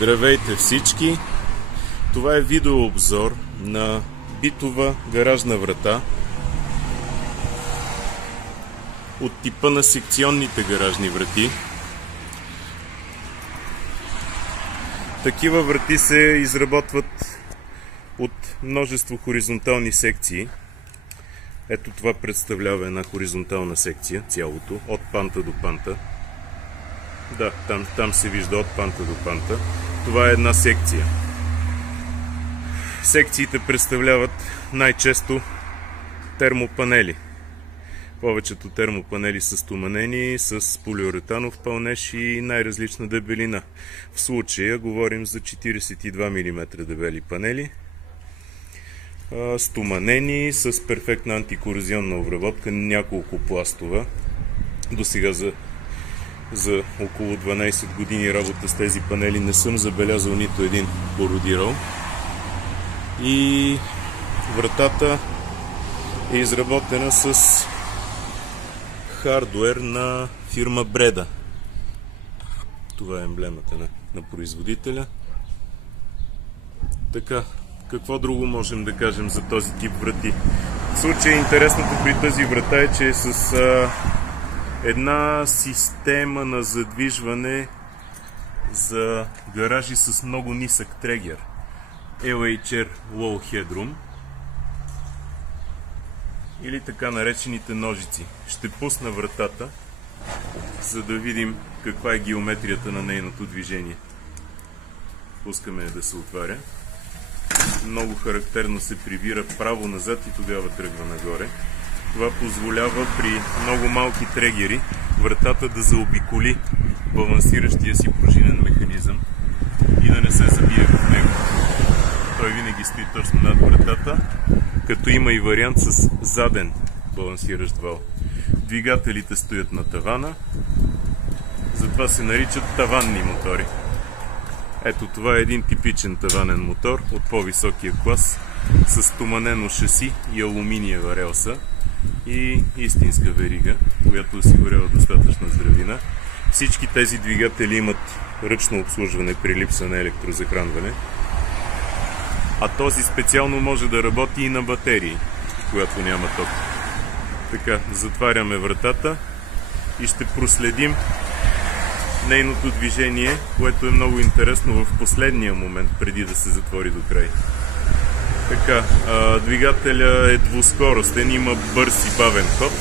Здравейте всички! Това е видеообзор на битова гаражна врата от типа на секционните гаражни врати. Такива врати се изработват от множество хоризонтални секции. Ето това представлява една хоризонтална секция, цялото, от панта до панта. Да, там се вижда от панта до панта. Това е една секция. Секциите представляват най-често термопанели. Повечето термопанели са стоманени с полиуретанов пълнеж и най-различна дебелина. В случая говорим за 42 мм дебели панели, стоманени с перфектна антикорозионна обработка, няколко пластова. До сега за около 12 години работа с тези панели не съм забелязал нито един кородирал. И вратата е изработена с хардуер на фирма Бреда. Това е емблемата на производителя. Така, какво друго можем да кажем за този тип врати? В случая интересното при тази врата е, че е с една система на задвижване за гаражи с много нисък трегер. LHR Low Headroom, или така наречените ножици. Ще пусна вратата, за да видим каква е геометрията на нейното движение. Пускаме да се отваря. Много характерно се прибира право-назад и тогава тръгва нагоре. Това позволява при много малки трегери вратата да заобиколи балансиращия си пружинен механизъм и да не се забие в него. Той винаги стои точно над вратата, като има и вариант с заден балансиращ вал. Двигателите стоят на тавана, затова се наричат таванни мотори. Ето това е един типичен таванен мотор от по-високия клас, с стоманено шаси и алуминиева релса и истинска верига, която осигурява достатъчна здравина. Всички тези двигатели имат ръчно обслужване при липса на електрозахранване. А този специално може да работи и на батерии, когато няма ток. Така, затваряме вратата и ще проследим нейното движение, което е много интересно в последния момент, преди да се затвори до край. Така, двигателя е двускоростен, има бърз и бавен ход.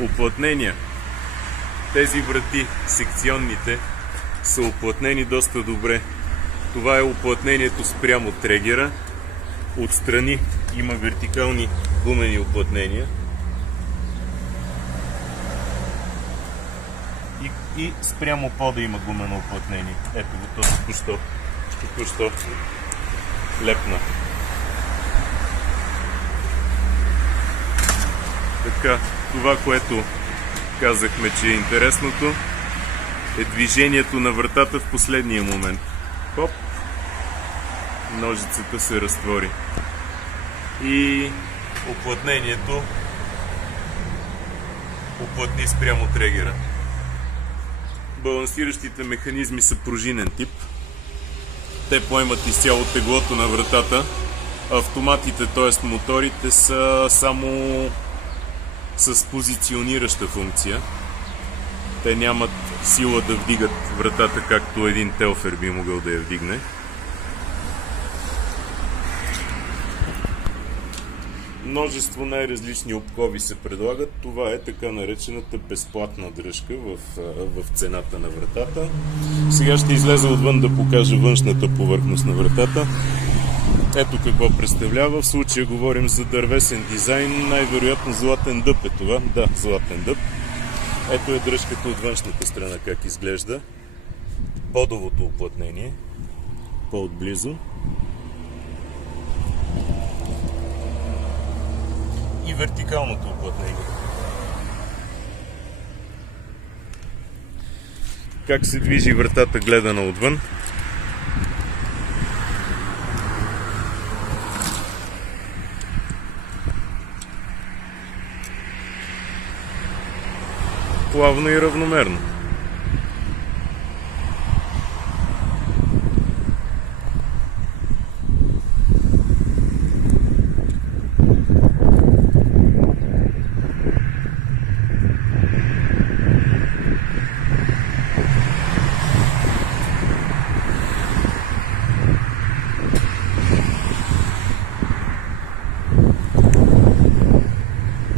Уплътнения. Тези врати, секционните, са уплътнени доста добре. Това е уплътнението спрямо трегера. Отстрани има вертикални гумени уплътнения. И спрямо пода има гумено уплътнение. Ето го, то току-що лепна. Така, това, което казахме, че е интересното, е движението на вратата в последния момент. Хоп! Ножицата се разтвори. И уплътнението уплътни спрямо трегера. Балансиращите механизми са пружинен тип. Те поемат изцяло теглото на вратата. Автоматите, т.е. моторите, са само с позиционираща функция. Те нямат сила да вдигат вратата, както един телфер би могъл да я вдигне. Множество най-различни обкови се предлагат. Това е така наречената безплатна дръжка в цената на вратата. Сега ще излеза отвън да покажа външната повърхност на вратата. Ето какво представлява. В случая говорим за дървесен дизайн. Най-вероятно златен дъб е това. Да, златен дъб. Ето е дръжката от външната страна как изглежда. Подовото уплътнение. По-отблизо. И вертикалното уплътнение. Как се движи вратата гледана отвън. Плавно и равномерно.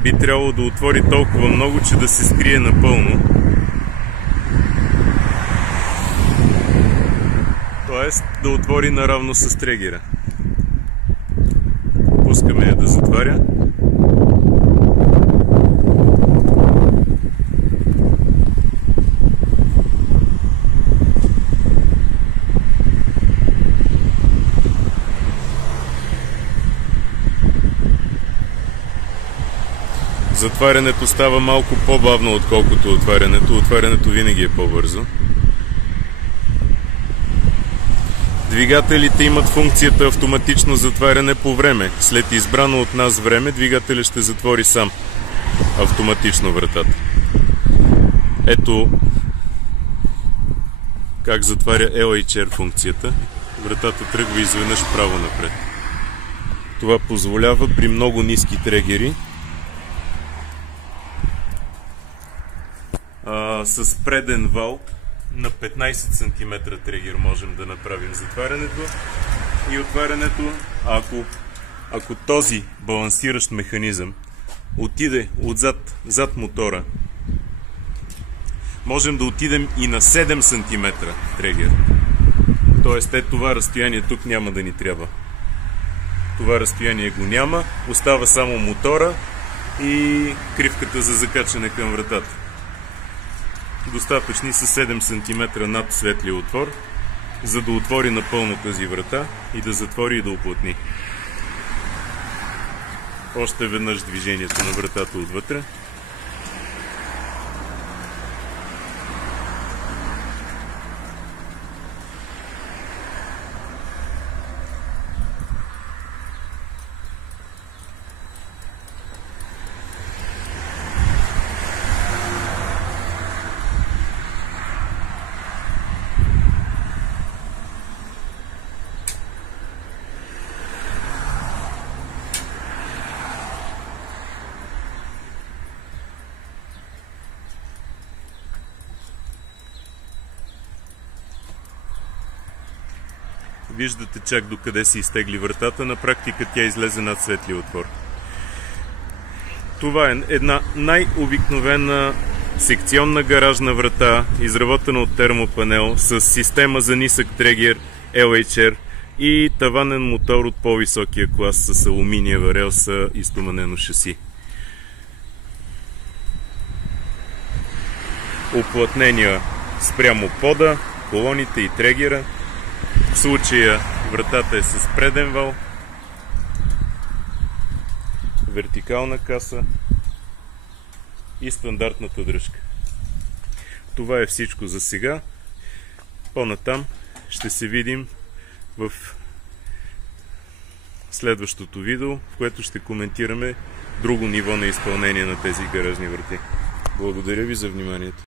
би трябвало да отвори толкова много, че да се скрие напълно. Тоест да отвори наравно с трегера. Пускаме я да затваря. Затварянето става малко по-бавно, отколкото отварянето. Отварянето винаги е по-бързо. Двигателите имат функцията автоматично затваряне по време. След избрано от нас време, двигателят ще затвори сам автоматично вратата. Ето как затваря LHR функцията. Вратата тръгва изведнъж право напред. Това позволява при много ниски трегери с преден вал на 15 см трегер можем да направим затварянето и отварянето. Ако този балансиращ механизъм отиде зад мотора, можем да отидем и на 7 см трегер. Тоест това разстояние тук няма да ни трябва. Това разстояние го няма, остава само мотора и кривката за закачане към вратата. Достатъчни са 7 см над светлия отвор, за да отвори напълно тази врата и да затвори и да уплътни. Още веднъж движението на вратата отвътре. Виждате чак до къде се изтегли вратата. На практика тя излезе над светлия отвор. Това е една най-обикновена секционна гаражна врата, изработена от термопанел с система за нисък трегер LHR и таванен мотор от по-високия клас с алуминиева релса и стоманено шаси. Уплътнения спрямо пода, колоните и трегера. В случая вратата е с преден вал, вертикална каса и стандартната дръжка. Това е всичко за сега. По-натам ще се видим в следващото видео, в което ще коментираме друго ниво на изпълнение на тези гаражни врати. Благодаря ви за вниманието.